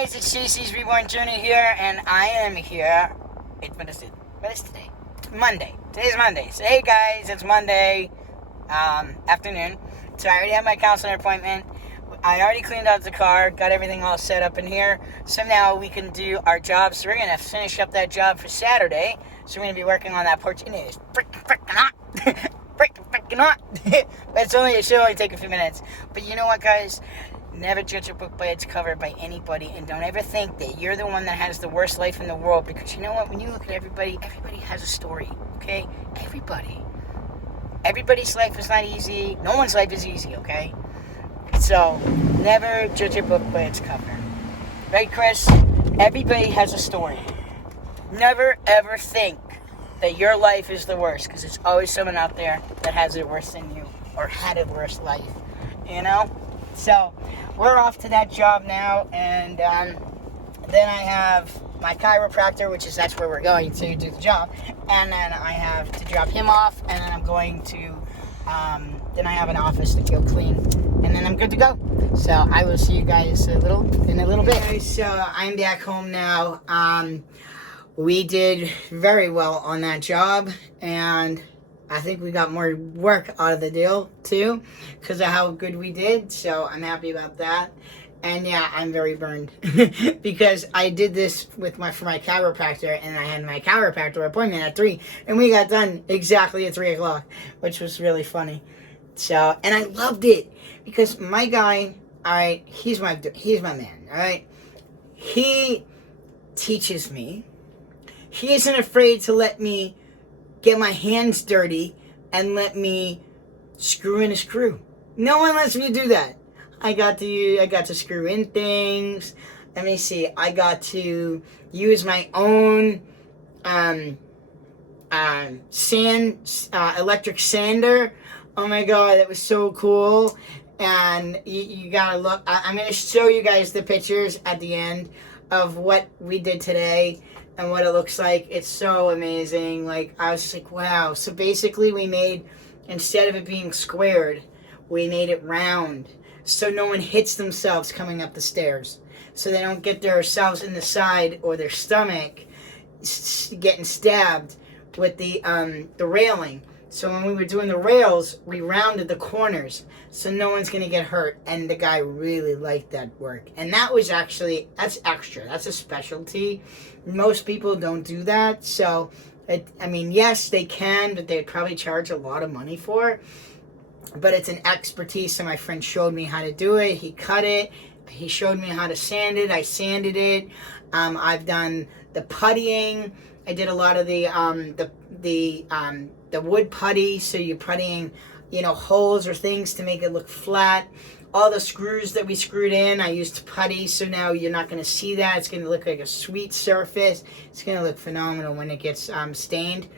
guys, it's JC's Reborn Journey here, and I am here. What is it? What is today? Monday. Today's Monday. So hey guys, it's Monday afternoon. So I already have my counselor appointment. I already cleaned out the car, got everything all set up in here. So now we can do our job. So we're gonna finish up that job for Saturday. So we're gonna be working on that porch, and it is freaking hot. freaking hot. But it should only take a few minutes. But you know what, guys? Never judge a book by its cover by anybody, and don't ever think that you're the one that has the worst life in the world, because you know what? When you look at everybody has a story, okay? Everybody's life is not easy. No one's life is easy, okay? So, never judge a book by its cover. Right, Chris? Everybody has a story. Never ever think that your life is the worst, because there's always someone out there that has it worse than you, or had a worse life, you know? So, we're off to that job now, and then I have my chiropractor, that's where we're going to do the job, and then I have to drop him off, and then I'm going to, then I have an office to go clean, and then I'm good to go. So, I will see you guys in a little bit. Okay, so, I'm back home now. We did very well on that job, and I think we got more work out of the deal, too, because of how good we did, so I'm happy about that. And yeah, I'm very burned, because I did this for my chiropractor, and I had my chiropractor appointment at 3, and we got done exactly at 3 o'clock, which was really funny. So, and I loved it, because my guy, alright, he's my man, alright? He teaches me. He isn't afraid to let me get my hands dirty and let me screw in a screw. No one lets me do that. I got to screw in things. Let me see. I got to use my own electric sander. Oh my god, that was so cool. And you gotta look. I'm gonna show you guys the pictures at the end of what we did today and what it looks like. It's so amazing. Like, I was just like, wow. So basically we made, instead of it being squared, we made it round, so no one hits themselves coming up the stairs, so they don't get themselves in the side or their stomach getting stabbed with the railing. So when we were doing the rails, we rounded the corners, so no one's going to get hurt. And the guy really liked that work. And that's extra. That's a specialty. Most people don't do that. So, yes, they can, but they'd probably charge a lot of money for it. But it's an expertise, so my friend showed me how to do it. He cut it. He showed me how to sand it. I sanded it. I've done the puttying. I did a lot of the wood putty, so you're puttying, holes or things to make it look flat. All the screws that we screwed in, I used putty, so now you're not going to see that. It's going to look like a sweet surface. It's going to look phenomenal when it gets stained.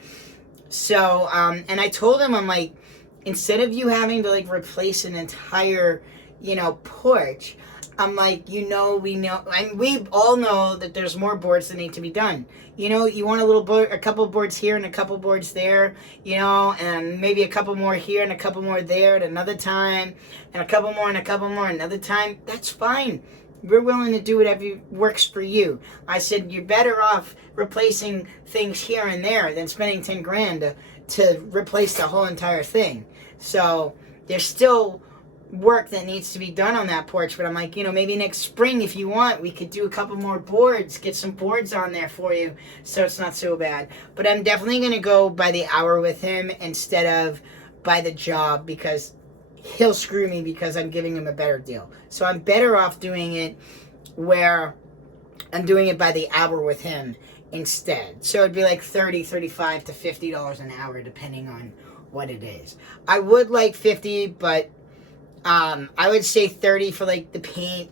So, and I told him, I'm like, instead of you having to, replace an entire, porch, I'm like, we all know that there's more boards that need to be done. You want a couple boards here and a couple boards there, and maybe a couple more here and a couple more there at another time, and a couple more and a couple more another time. That's fine. We're willing to do whatever works for you. I said, you're better off replacing things here and there than spending 10 grand to replace the whole entire thing. So there's still work that needs to be done on that porch, but I'm like, maybe next spring, if you want, we could do a couple more boards, get some boards on there for you, so it's not so bad. But I'm definitely going to go by the hour with him instead of by the job, because he'll screw me because I'm giving him a better deal. So I'm better off doing it where I'm doing it by the hour with him instead. So it'd be like $30, $35 to $50 an hour, depending on what it is. I would like 50, but I would say 30 for the paint,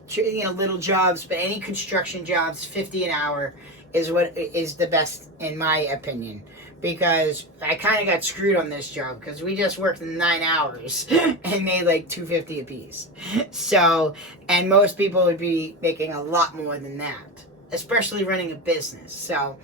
little jobs, but any construction jobs, 50 an hour is what is the best in my opinion, because I kind of got screwed on this job because we just worked 9 hours and made $250 a piece. So, and most people would be making a lot more than that. especially running a business. So,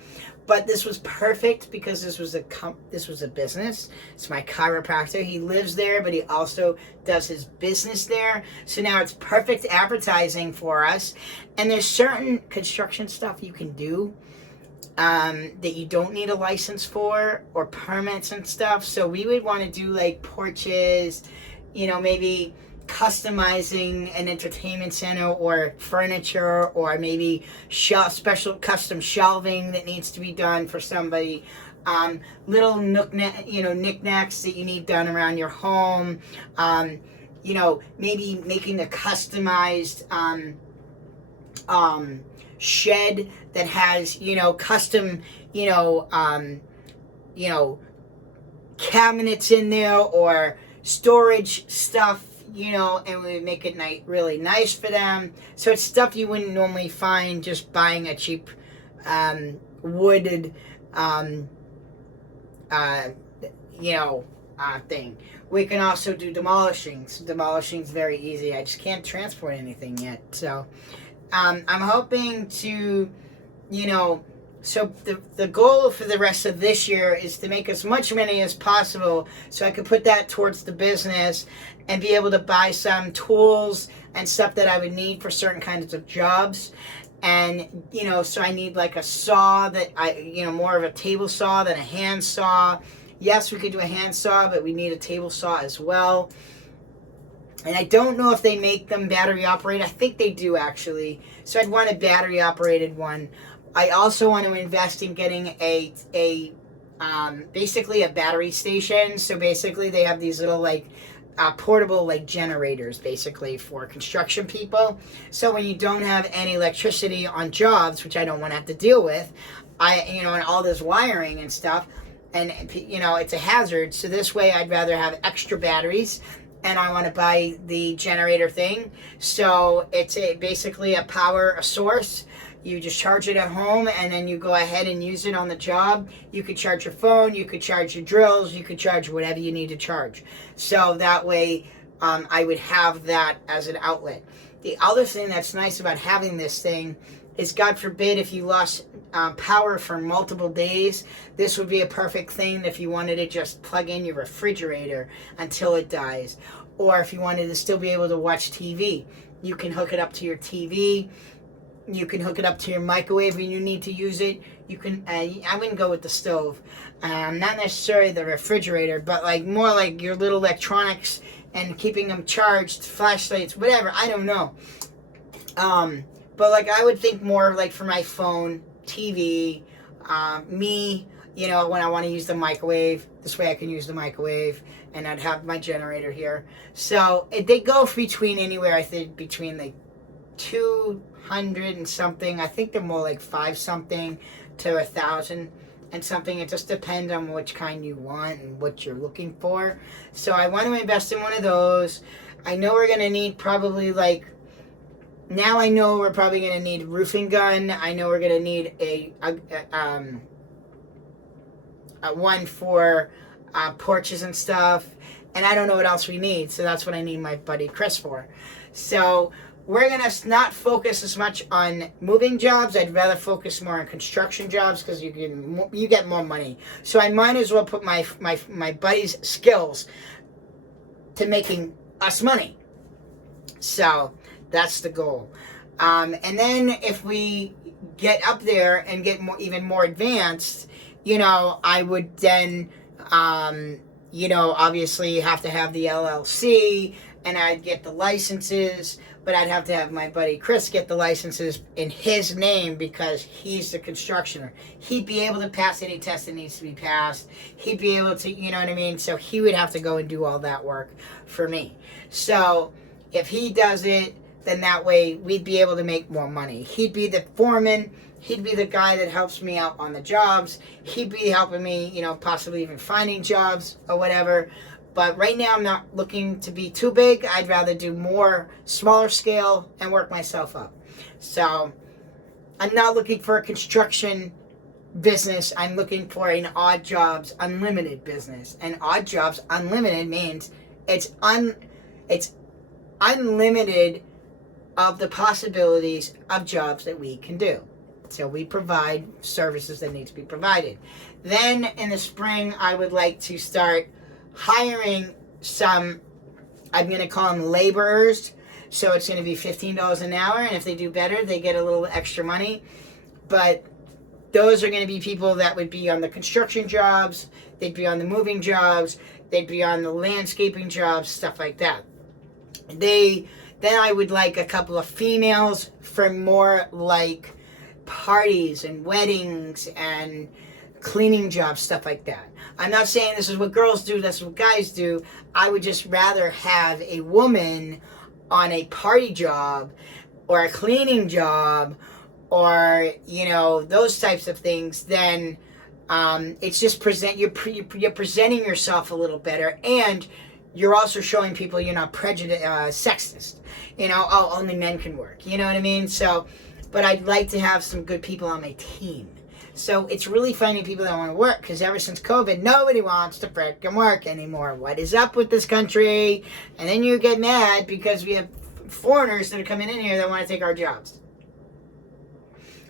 but this was perfect because this was a business. It's my chiropractor. He lives there, but he also does his business there. So now it's perfect advertising for us. And there's certain construction stuff you can do that you don't need a license for, or permits and stuff. So we would want to do like porches, maybe customizing an entertainment center, or furniture, or maybe special custom shelving that needs to be done for somebody. Little knickknacks that you need done around your home. Maybe making a customized shed that has custom cabinets in there, or storage stuff, and we make it really nice for them. So it's stuff you wouldn't normally find just buying a cheap wooded thing. We can also do demolishings. Demolishing's very easy. I just can't transport anything yet. So I'm hoping to, so the goal for the rest of this year is to make as much money as possible so I can put that towards the business and be able to buy some tools and stuff that I would need for certain kinds of jobs. And, so I need like a saw that more of a table saw than a hand saw. Yes, we could do a hand saw, but we need a table saw as well. And I don't know if they make them battery operated. I think they do, actually. So I'd want a battery operated one. I also want to invest in getting basically a battery station. So basically they have these little portable generators basically for construction people. So when you don't have any electricity on jobs, which I don't want to have to deal with, and all this wiring and stuff, and it's a hazard. So this way I'd rather have extra batteries. And I want to buy the generator thing. So it's basically a source. You just charge it at home, and then you go ahead and use it on the job. You could charge your phone, you could charge your drills, you could charge whatever you need to charge. So that way I would have that as an outlet. The other thing that's nice about having this thing is, God forbid, if you lost power for multiple days, this would be a perfect thing if you wanted to just plug in your refrigerator until it dies. Or if you wanted to still be able to watch TV, you can hook it up to your TV. You can hook it up to your microwave when you need to use it. You can. I wouldn't go with the stove. Not necessarily the refrigerator, but more like your little electronics and keeping them charged, flashlights, whatever. I don't know. But I would think more for my phone, TV, me, when I want to use the microwave. This way I can use the microwave, and I'd have my generator here. So they go between anywhere, I think, between 200 and something. I think they're more 5 something to 1,000 and something. It just depends on which kind you want and what you're looking for. So I want to invest in one of those. I know we're going to need probably now I know we're probably going to need roofing gun. I know we're going to need a one for porches and stuff. And I don't know what else we need. So that's what I need my buddy Chris for. So we're going to not focus as much on moving jobs. I'd rather focus more on construction jobs because you get more money. So I might as well put my buddy's skills to making us money. So that's the goal. And then if we get up there and get even more advanced, I would then, obviously have to have the LLC, and I'd get the licenses, but I'd have to have my buddy Chris get the licenses in his name because he's the constructioner. He'd be able to pass any test that needs to be passed. He'd be able to, you know what I mean? So he would have to go and do all that work for me. So if he does it, then that way we'd be able to make more money. He'd be the foreman. He'd be the guy that helps me out on the jobs. He'd be helping me, possibly even finding jobs or whatever. But right now I'm not looking to be too big. I'd rather do more smaller scale and work myself up. So I'm not looking for a construction business. I'm looking for an odd jobs unlimited business. And odd jobs unlimited means it's unlimited of the possibilities of jobs that we can do. So we provide services that need to be provided. Then in the spring, I would like to start hiring some, I'm going to call them laborers. So it's going to be $15 an hour, and if they do better, they get a little extra money. But those are going to be people that would be on the construction jobs, they'd be on the moving jobs, they'd be on the landscaping jobs, stuff like that. Then I would like a couple of females for more like parties and weddings and cleaning jobs, stuff like that. I'm not saying this is what girls do, that's what guys do. I would just rather have a woman on a party job or a cleaning job or, you know, those types of things. Then it's just you're presenting yourself a little better, and you're also showing people you're not sexist. You know, oh, only men can work. You know what I mean? So, but I'd like to have some good people on my team. So it's really finding people that want to work, because ever since COVID, nobody wants to frickin' work anymore. What is up with this country? And then you get mad because we have foreigners that are coming in here that want to take our jobs.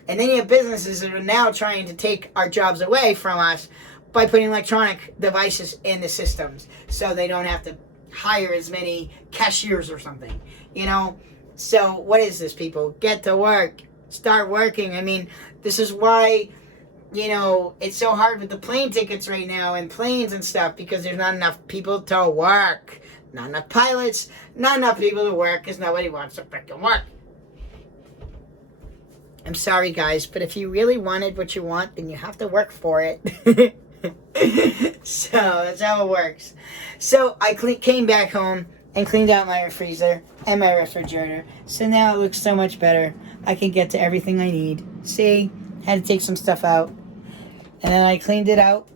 And then you have businesses that are now trying to take our jobs away from us by putting electronic devices in the systems so they don't have to hire as many cashiers or something, you know? So what is this, people? Get to work. Start working. I mean, this is why, you know, it's so hard with the plane tickets right now and planes and stuff, because there's not enough people to work. Not enough pilots, not enough people to work, because nobody wants to freaking work. I'm sorry, guys, but if you really wanted what you want, then you have to work for it. So that's how it works. So I came back home and cleaned out my freezer and my refrigerator. So now it looks so much better. I can get to everything I need. See, had to take some stuff out, and then I cleaned it out.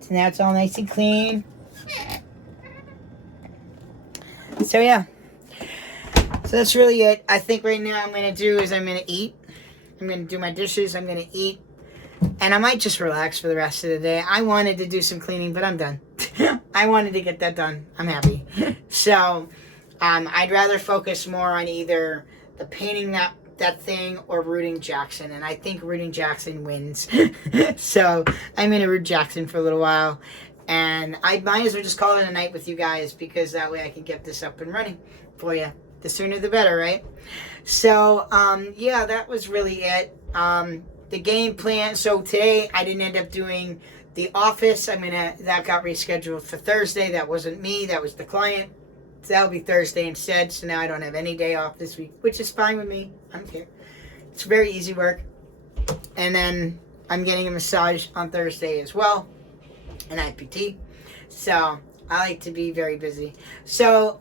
So now it's all nice and clean. So yeah, so that's really it. I think right now I'm going to do is I'm going to eat. I'm going to do my dishes. I'm going to eat. And I might just relax for the rest of the day. I wanted to do some cleaning, but I'm done. I wanted to get that done. I'm happy. So I'd rather focus more on either the painting that thing or rooting Jackson. And I think rooting Jackson wins. So I'm going to root Jackson for a little while. And I might as well just call it a night with you guys, because that way I can get this up and running for you. The sooner the better, right? So, yeah, that was really it. The game plan. So today I didn't end up doing The Office. That got rescheduled for Thursday. That wasn't me. That was the client. So that'll be Thursday instead. So now I don't have any day off this week, which is fine with me. I don't care. It's very easy work. And then I'm getting a massage on Thursday as well. And I have PT. So I like to be very busy. So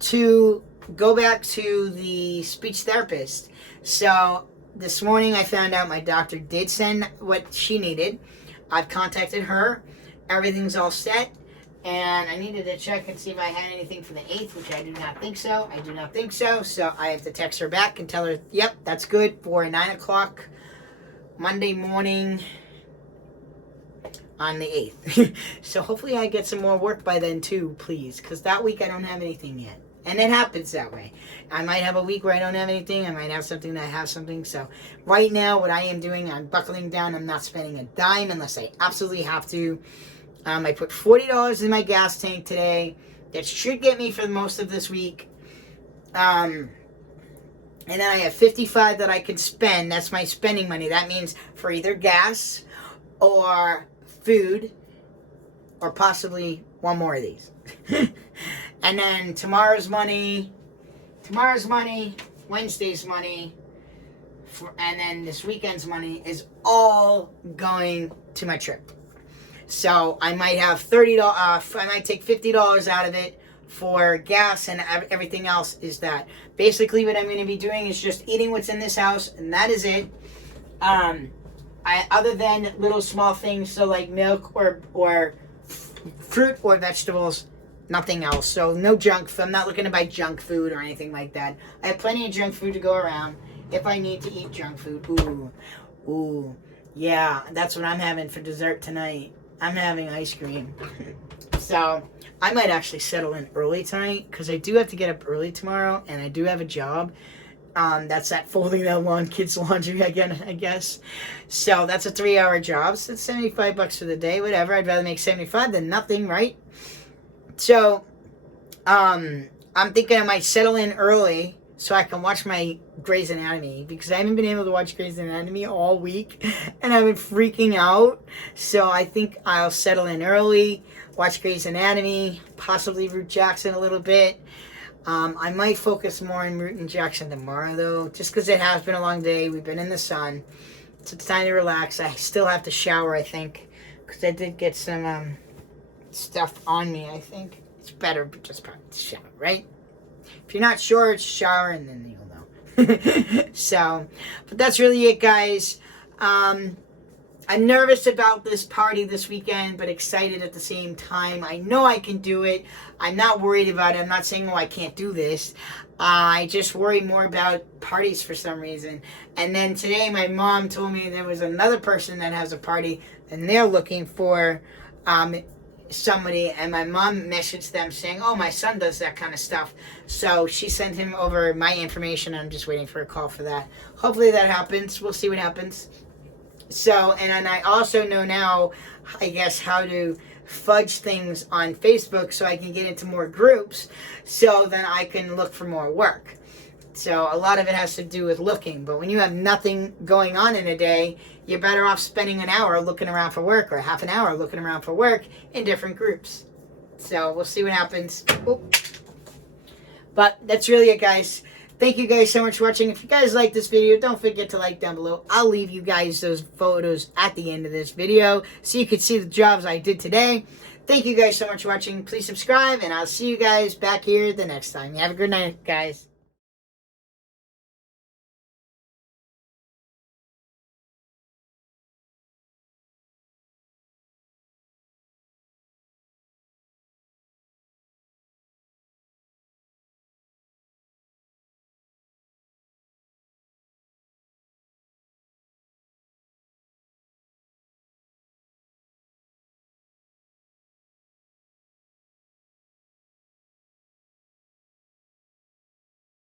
to go back to the speech therapist. So this morning I found out my doctor did send what she needed. I've contacted her. Everything's all set. And I needed to check and see if I had anything for the 8th, which I do not think so. I do not think so. So I have to text her back and tell her, yep, that's good for 9 o'clock Monday morning on the 8th. So hopefully I get some more work by then too, please. Because that week I don't have anything yet. And it happens that way. I might have a week where I don't have anything. I might have something that I have something. So right now what I am doing, I'm buckling down. I'm not spending a dime unless I absolutely have to. I put $40 in my gas tank today. That should get me for most of this week. And then I have $55 that I can spend. That's my spending money. That means for either gas or food or possibly one more of these. And then tomorrow's money, Wednesday's money, and then this weekend's money is all going to my trip. So I might have $30. I might take $50 out of it for gas, and everything else is that. Basically, what I'm going to be doing is just eating what's in this house, and that is it. Other than little small things, so like milk or fruit or vegetables. Nothing else. So no junk food. I'm not looking to buy junk food or anything like that. I have plenty of junk food to go around if I need to eat junk food. Ooh. Yeah, that's what I'm having for dessert tonight. I'm having ice cream. So I might actually settle in early tonight, because I do have to get up early tomorrow, and I do have a job. That's that folding that kids' laundry again, I guess. So that's a 3-hour job. So it's $75 for the day, whatever. I'd rather make 75 than nothing, right? So, I'm thinking I might settle in early so I can watch my Grey's Anatomy, because I haven't been able to watch Grey's Anatomy all week and I've been freaking out. So I think I'll settle in early, watch Grey's Anatomy, possibly root Jackson a little bit. I might focus more on Root and Jackson tomorrow, though, just because it has been a long day. We've been in the sun, so it's time to relax. I still have to shower, I think, because I did get some stuff on me, I think. It's better just probably to shower, right? If you're not sure, it's shower, and then you'll know. So, but that's really it, guys. I'm nervous about this party this weekend, but excited at the same time. I know I can do it. I'm not worried about it. I'm not saying, oh, I can't do this. I just worry more about parties for some reason. And then today my mom told me there was another person that has a party, and they're looking for somebody, and my mom messaged them saying, oh, my son does that kind of stuff. So she sent him over my information. I'm just waiting for a call for that. Hopefully that happens. We'll see what happens. So, and I also know now, I guess, how to fudge things on Facebook so I can get into more groups, so then I can look for more work. So a lot of it has to do with looking. But when you have nothing going on in a day, you're better off spending an hour looking around for work, or half an hour looking around for work in different groups. So we'll see what happens. Oop. But that's really it, guys. Thank you guys so much for watching. If you guys like this video, don't forget to like down below. I'll leave you guys those photos at the end of this video so you can see the jobs I did today. Thank you guys so much for watching. Please subscribe, and I'll see you guys back here the next time. You have a good night, guys.